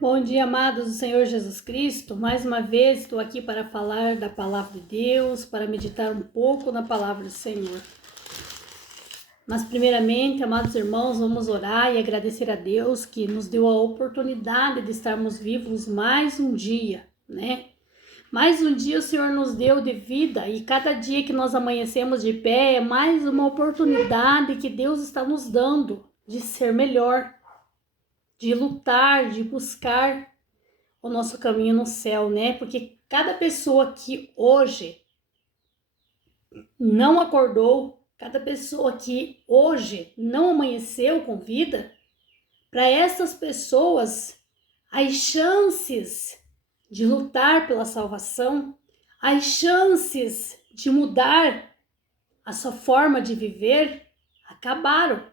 Bom dia, amados do Senhor Jesus Cristo. Mais uma vez estou aqui para falar da palavra de Deus, para meditar um pouco na palavra do Senhor. Mas primeiramente, amados irmãos, vamos orar e agradecer a Deus que nos deu a oportunidade de estarmos vivos mais um dia, né? Mais um dia o Senhor nos deu de vida e cada dia que nós amanhecemos de pé é mais uma oportunidade que Deus está nos dando de ser melhor, de lutar, de buscar o nosso caminho no céu, né? Porque cada pessoa que hoje não acordou, cada pessoa que hoje não amanheceu com vida, para essas pessoas, as chances de lutar pela salvação, as chances de mudar a sua forma de viver, acabaram.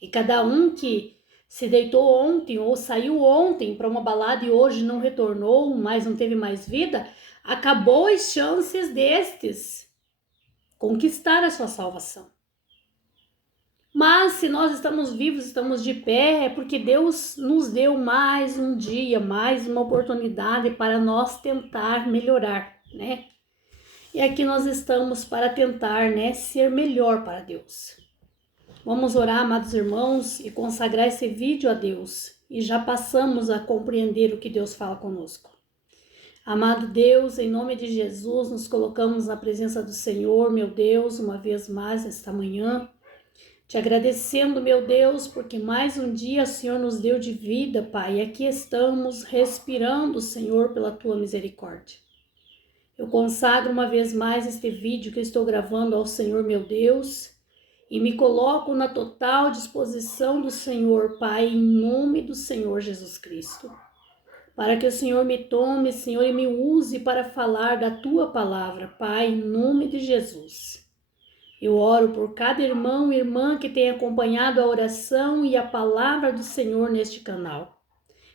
E cada um que se deitou ontem ou saiu ontem para uma balada e hoje não retornou, mas não teve mais vida, acabou as chances destes conquistar a sua salvação. Mas se nós estamos vivos, estamos de pé, é porque Deus nos deu mais um dia, mais uma oportunidade para nós tentar melhorar, né? E aqui nós estamos para tentar, né, ser melhor para Deus. Vamos orar, amados irmãos, e consagrar esse vídeo a Deus. E já passamos a compreender o que Deus fala conosco. Amado Deus, em nome de Jesus, nos colocamos na presença do Senhor, meu Deus, uma vez mais esta manhã. Te agradecendo, meu Deus, porque mais um dia o Senhor nos deu de vida, Pai. E aqui estamos respirando, Senhor, pela Tua misericórdia. Eu consagro uma vez mais este vídeo que eu estou gravando ao Senhor, meu Deus, e me coloco na total disposição do Senhor, Pai, em nome do Senhor Jesus Cristo. Para que o Senhor me tome, Senhor, e me use para falar da Tua palavra, Pai, em nome de Jesus. Eu oro por cada irmão e irmã que tem acompanhado a oração e a palavra do Senhor neste canal.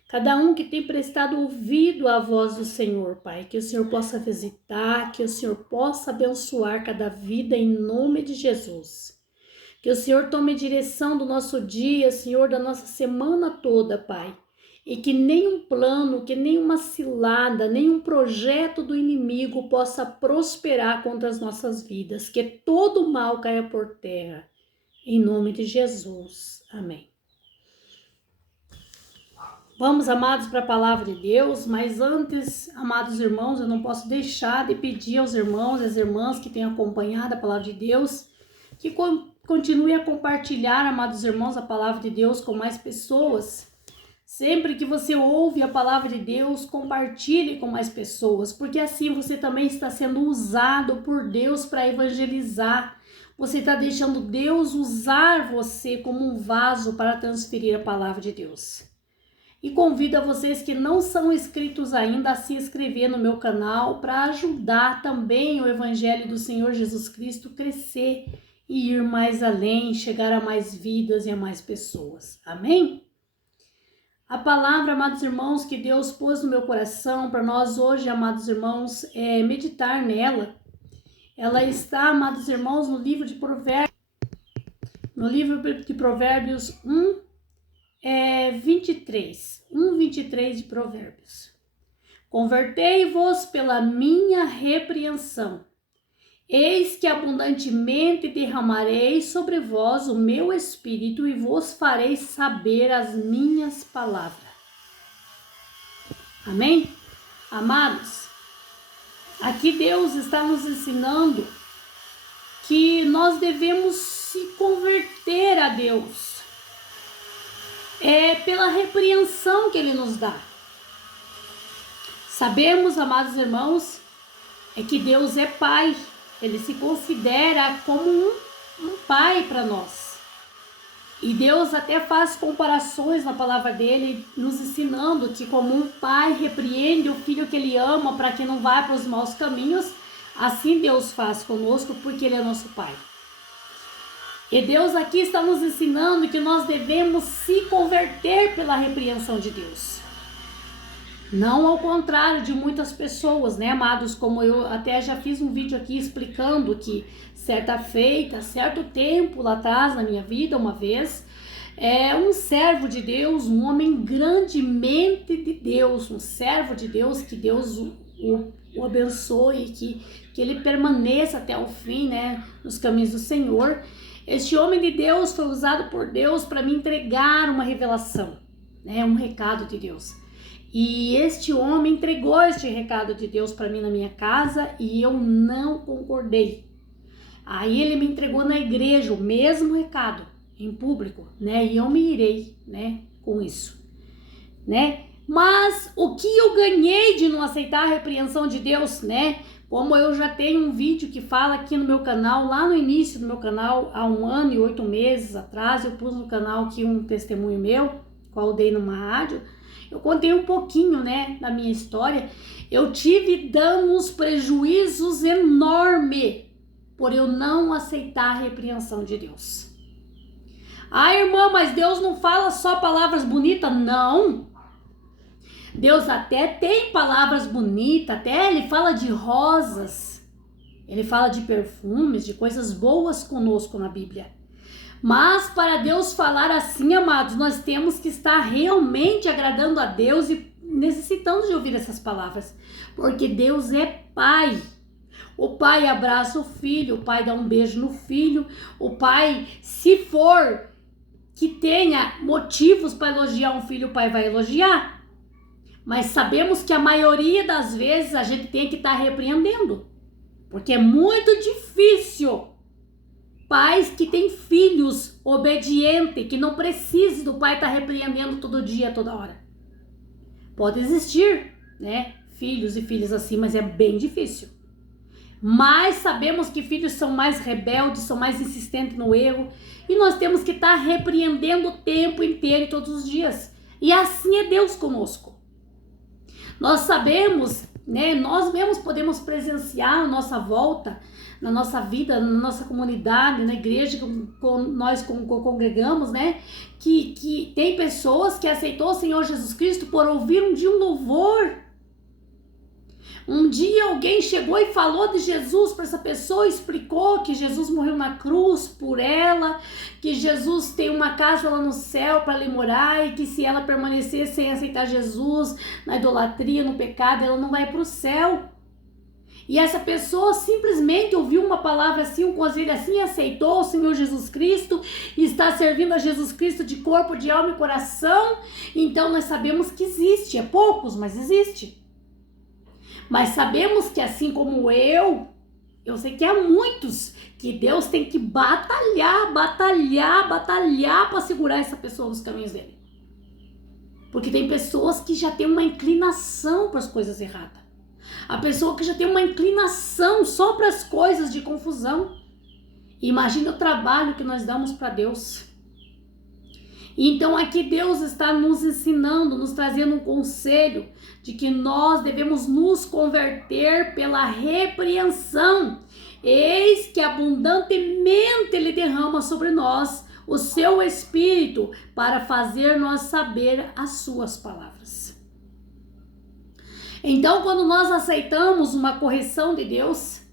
Cada um que tem prestado ouvido à voz do Senhor, Pai, que o Senhor possa visitar, que o Senhor possa abençoar cada vida em nome de Jesus. Que o Senhor tome direção do nosso dia, Senhor, da nossa semana toda, Pai. E que nenhum plano, que nenhuma cilada, nenhum projeto do inimigo possa prosperar contra as nossas vidas. Que todo mal caia por terra. Em nome de Jesus. Amém. Vamos, amados, para a palavra de Deus, mas antes, amados irmãos, eu não posso deixar de pedir aos irmãos e às irmãs que têm acompanhado a palavra de Deus, que continue a compartilhar, amados irmãos, a palavra de Deus com mais pessoas. Sempre que você ouve a palavra de Deus, compartilhe com mais pessoas, porque assim você também está sendo usado por Deus para evangelizar. Você está deixando Deus usar você como um vaso para transferir a palavra de Deus. E convido a vocês que não são inscritos ainda a se inscrever no meu canal para ajudar também o Evangelho do Senhor Jesus Cristo crescer e ir mais além, chegar a mais vidas e a mais pessoas. Amém? A palavra, amados irmãos, que Deus pôs no meu coração para nós hoje, amados irmãos, é meditar nela. Ela está, amados irmãos, no livro de Provérbios, 23 de Provérbios. Convertei-vos pela minha repreensão. Eis que abundantemente derramarei sobre vós o meu espírito e vos farei saber as minhas palavras. Amém? Amados, aqui Deus está nos ensinando que nós devemos se converter a Deus. É pela repreensão que Ele nos dá. Sabemos, amados irmãos, é que Deus é Pai. Ele se considera como um pai para nós. E Deus até faz comparações na palavra dele, nos ensinando que como um pai repreende o filho que ele ama para que não vá para os maus caminhos, assim Deus faz conosco porque ele é nosso pai. E Deus aqui está nos ensinando que nós devemos se converter pela repreensão de Deus. Não ao contrário de muitas pessoas, né, amados? Como eu até já fiz um vídeo aqui explicando que certo tempo lá atrás na minha vida, uma vez, é um servo de Deus, um homem grandemente de Deus, um servo de Deus, que Deus o abençoe, que ele permaneça até o fim, né, nos caminhos do Senhor. Este homem de Deus foi usado por Deus para me entregar uma revelação, né, um recado de Deus. E este homem entregou este recado de Deus para mim na minha casa e eu não concordei. Aí ele me entregou na igreja o mesmo recado, em público, né? E eu me irei, né, com isso, né? Mas o que eu ganhei de não aceitar a repreensão de Deus, né? Como eu já tenho um vídeo que fala aqui no meu canal, lá no início do meu canal, há 1 ano e 8 meses atrás, eu pus no canal aqui um testemunho meu, qual eu dei numa rádio. Eu contei um pouquinho, né, da minha história. Eu tive danos, prejuízos enormes por eu não aceitar a repreensão de Deus. Ah, irmã, mas Deus não fala só palavras bonitas? Não. Deus até tem palavras bonitas, até ele fala de rosas, ele fala de perfumes, de coisas boas conosco na Bíblia. Mas para Deus falar assim, amados, nós temos que estar realmente agradando a Deus e necessitando de ouvir essas palavras, porque Deus é Pai. O pai abraça o filho, o pai dá um beijo no filho, o pai, se for que tenha motivos para elogiar um filho, o pai vai elogiar. Mas sabemos que a maioria das vezes a gente tem que estar repreendendo, porque é muito difícil pais que têm filhos obedientes, que não precisam do pai estar repreendendo todo dia, toda hora. Pode existir, né, filhos e filhas assim, mas é bem difícil. Mas sabemos que filhos são mais rebeldes, são mais insistentes no erro, e nós temos que estar repreendendo o tempo inteiro e todos os dias. E assim é Deus conosco. Nós sabemos, né, nós mesmos podemos presenciar a nossa volta, na nossa vida, na nossa comunidade, na igreja nós congregamos, né, que tem pessoas que aceitou o Senhor Jesus Cristo por ouvir um dia um louvor. Um dia alguém chegou e falou de Jesus para essa pessoa, explicou que Jesus morreu na cruz por ela, que Jesus tem uma casa lá no céu para ela morar e que se ela permanecer sem aceitar Jesus, na idolatria, no pecado, ela não vai para o céu. E essa pessoa simplesmente ouviu uma palavra assim, um conselho assim, aceitou o Senhor Jesus Cristo e está servindo a Jesus Cristo de corpo, de alma e coração. Então nós sabemos que existe, é poucos, mas existe. Mas sabemos que assim como eu sei que há muitos que Deus tem que batalhar para segurar essa pessoa nos caminhos dele. Porque tem pessoas que já têm uma inclinação para as coisas erradas. A pessoa que já tem uma inclinação só para as coisas de confusão. Imagina o trabalho que nós damos para Deus. Então aqui Deus está nos ensinando, nos trazendo um conselho de que nós devemos nos converter pela repreensão. Eis que abundantemente Ele derrama sobre nós o seu Espírito para fazer nós saber as suas palavras. Então quando nós aceitamos uma correção de Deus,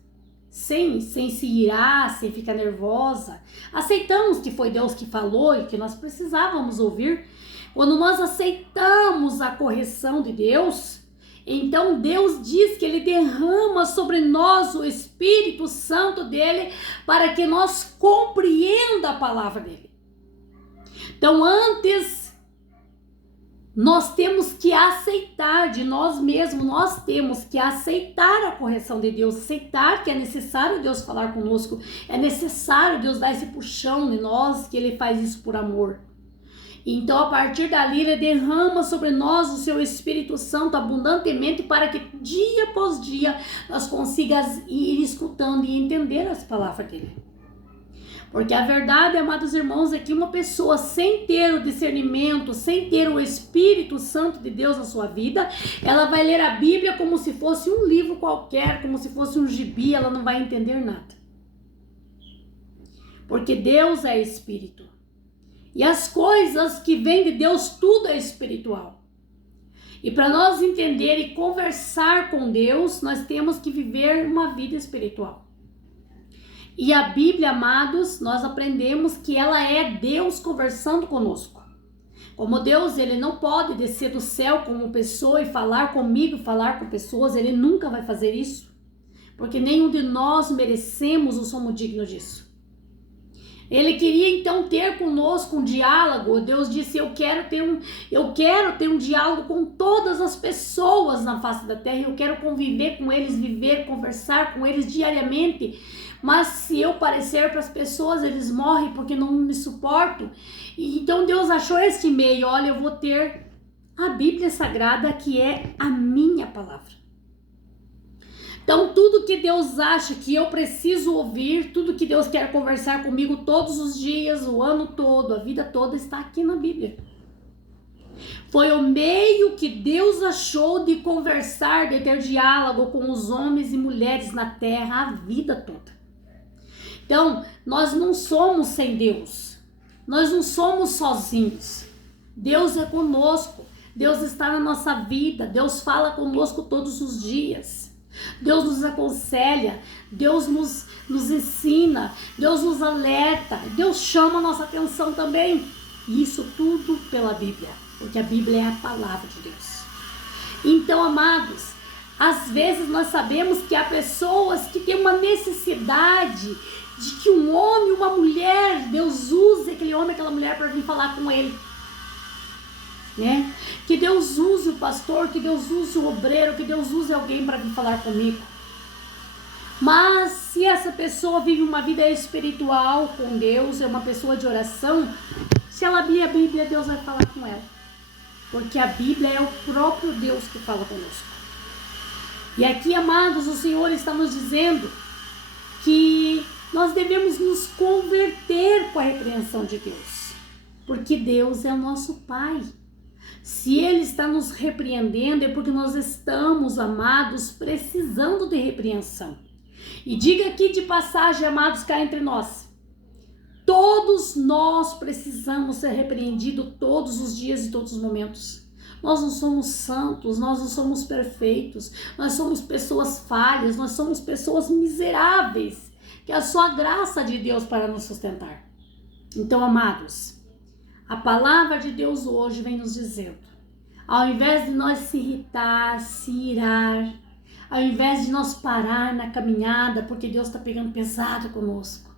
sem se irar, sem ficar nervosa, aceitamos que foi Deus que falou e que nós precisávamos ouvir. Quando nós aceitamos a correção de Deus, então Deus diz que Ele derrama sobre nós o Espírito Santo dEle para que nós compreenda a palavra dEle. Então antes nós temos que aceitar de nós mesmos, nós temos que aceitar a correção de Deus, aceitar que é necessário Deus falar conosco, é necessário Deus dar esse puxão em nós, que Ele faz isso por amor. Então a partir dali Ele derrama sobre nós o seu Espírito Santo abundantemente para que dia após dia nós consigamos ir escutando e entender as palavras dEle. Porque a verdade, amados irmãos, é que uma pessoa sem ter o discernimento, sem ter o Espírito Santo de Deus na sua vida, ela vai ler a Bíblia como se fosse um livro qualquer, como se fosse um gibi, ela não vai entender nada. Porque Deus é Espírito. E as coisas que vêm de Deus, tudo é espiritual. E para nós entender e conversar com Deus, nós temos que viver uma vida espiritual. E a Bíblia, amados, nós aprendemos que ela é Deus conversando conosco. Como Deus, ele não pode descer do céu como pessoa e falar comigo, falar com pessoas, ele nunca vai fazer isso. Porque nenhum de nós merecemos ou somos dignos disso. Ele queria então ter conosco um diálogo. Deus disse: eu quero ter um diálogo com todas as pessoas na face da terra. Eu quero conviver com eles, viver, conversar com eles diariamente. Mas se eu parecer para as pessoas, eles morrem porque não me suportam. E então Deus achou esse meio. Olha, eu vou ter a Bíblia Sagrada, que é a minha palavra. Então, tudo que Deus acha que eu preciso ouvir, tudo que Deus quer conversar comigo todos os dias, o ano todo, a vida toda, está aqui na Bíblia. Foi o meio que Deus achou de conversar, de ter diálogo com os homens e mulheres na terra a vida toda. Então, nós não somos sem Deus. Nós não somos sozinhos. Deus é conosco. Deus está na nossa vida. Deus fala conosco todos os dias. Deus nos aconselha, Deus nos ensina, Deus nos alerta, Deus chama a nossa atenção também. E isso tudo pela Bíblia, porque a Bíblia é a palavra de Deus. Então, amados, às vezes nós sabemos que há pessoas que têm uma necessidade de que um homem, uma mulher, Deus use aquele homem, aquela mulher para vir falar com ele. Né? Que Deus use o pastor, que Deus use o obreiro, que Deus use alguém para vir falar comigo. Mas se essa pessoa vive uma vida espiritual com Deus, é uma pessoa de oração, se ela abrir a Bíblia, Deus vai falar com ela. Porque a Bíblia é o próprio Deus que fala conosco. E aqui, amados, o Senhor está nos dizendo que nós devemos nos converter com a repreensão de Deus. Porque Deus é o nosso Pai. Se Ele está nos repreendendo, é porque nós estamos, amados, precisando de repreensão. E diga aqui de passagem, amados, cá entre nós. Todos nós precisamos ser repreendidos todos os dias e todos os momentos. Nós não somos santos, nós não somos perfeitos, nós somos pessoas falhas, nós somos pessoas miseráveis, que é só a graça de Deus para nos sustentar. Então, amados, a palavra de Deus hoje vem nos dizendo, ao invés de nós se irritar, se irar, ao invés de nós parar na caminhada, porque Deus está pegando pesado conosco,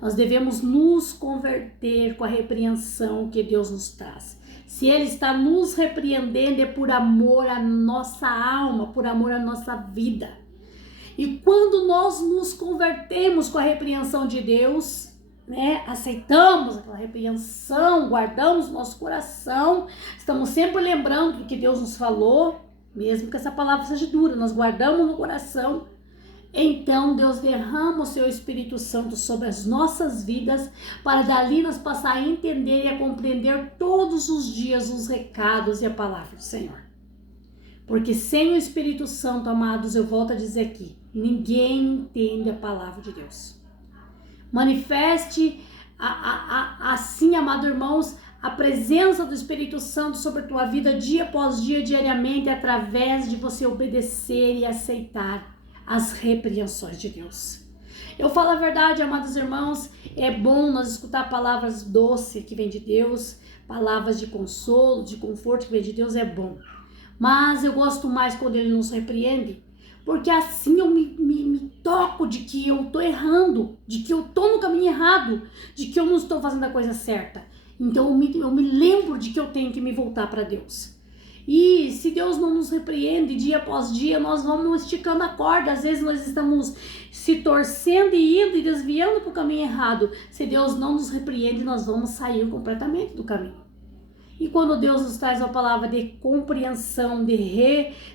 nós devemos nos converter com a repreensão que Deus nos traz. Se Ele está nos repreendendo, é por amor à nossa alma, por amor à nossa vida. E quando nós nos convertemos com a repreensão de Deus, né, aceitamos aquela repreensão, guardamos no nosso coração, estamos sempre lembrando do que Deus nos falou, mesmo que essa palavra seja dura, nós guardamos no coração. Então Deus derrama o seu Espírito Santo sobre as nossas vidas, para dali nós passar a entender e a compreender todos os dias os recados e a palavra do Senhor. Porque sem o Espírito Santo, amados, eu volto a dizer aqui, ninguém entende a palavra de Deus. Manifeste assim, amado irmãos, a presença do Espírito Santo sobre a tua vida dia após dia, diariamente, através de você obedecer e aceitar as repreensões de Deus. Eu falo a verdade, amados irmãos, é bom nós escutar palavras doces que vêm de Deus, palavras de consolo, de conforto que vêm de Deus, é bom. Mas eu gosto mais quando Ele nos repreende, porque assim eu me toco de que eu tô errando, de que eu tô no caminho errado, de que eu não estou fazendo a coisa certa. Então eu me lembro de que eu tenho que me voltar para Deus. E se Deus não nos repreende dia após dia, nós vamos esticando a corda. Às vezes nós estamos se torcendo e indo e desviando para o caminho errado. Se Deus não nos repreende, nós vamos sair completamente do caminho. E quando Deus nos traz a palavra de compreensão, de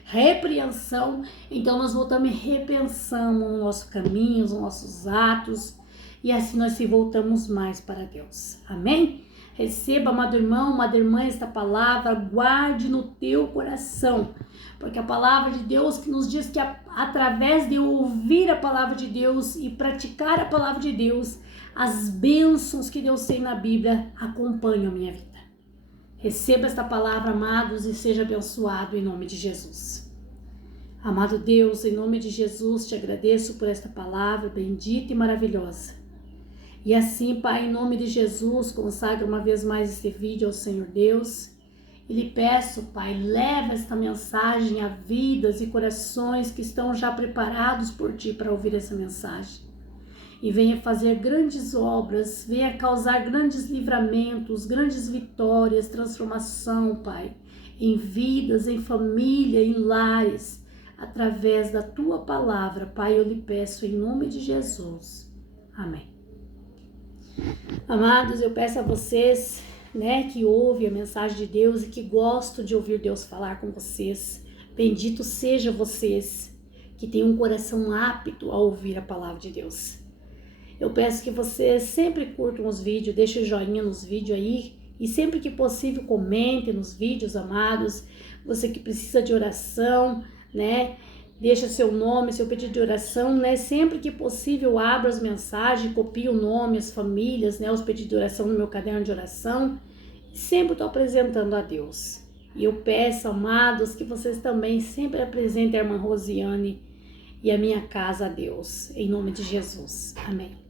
repreensão, então nós voltamos e repensamos o nosso caminho, os nossos atos, e assim nós se voltamos mais para Deus. Amém? Receba, amado irmão, amada irmã, esta palavra, guarde no teu coração, porque a palavra de Deus que nos diz que através de ouvir a palavra de Deus e praticar a palavra de Deus, as bênçãos que Deus tem na Bíblia acompanham a minha vida. Receba esta palavra, amados, e seja abençoado em nome de Jesus. Amado Deus, em nome de Jesus, te agradeço por esta palavra bendita e maravilhosa. E assim, Pai, em nome de Jesus, consagra uma vez mais este vídeo ao Senhor Deus. E lhe peço, Pai, leva esta mensagem a vidas e corações que estão já preparados por Ti para ouvir essa mensagem. E venha fazer grandes obras, venha causar grandes livramentos, grandes vitórias, transformação, Pai, em vidas, em família, em lares, através da Tua palavra. Pai, eu lhe peço em nome de Jesus. Amém. Amados, eu peço a vocês, que ouvem a mensagem de Deus e que gostam de ouvir Deus falar com vocês. Bendito seja vocês que têm um coração apto a ouvir a palavra de Deus. Eu peço que vocês sempre curtam os vídeos, deixem o joinha nos vídeos aí e sempre que possível comentem nos vídeos, amados. Você que precisa de oração, deixa seu nome, seu pedido de oração, sempre que possível abra as mensagens, copie o nome, as famílias, os pedidos de oração no meu caderno de oração. E sempre estou apresentando a Deus. E eu peço, amados, que vocês também sempre apresentem a irmã Rosiane e a minha casa a Deus, em nome de Jesus. Amém.